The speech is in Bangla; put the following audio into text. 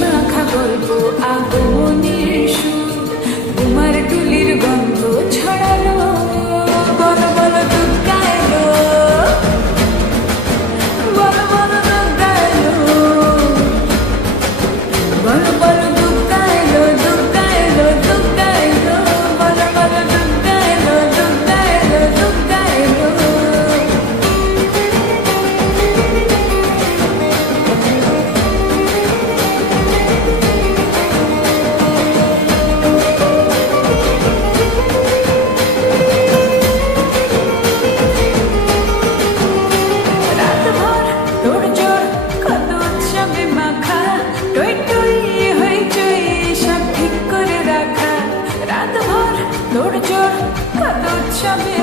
মাখা গল্প আগমনের সুর তোমার টুলির গন্ধ ছড়ালো বলো বলো দুর্গা এলো বলো বলো দুর্গা এলো বলো বলো দুর্গা এলো দুর্গা এলো দুর্গা এলো বলো বলো দুর্গা এলো দুর্গা এলো দুর্গা এলো তোড়জোড় কত উৎসবে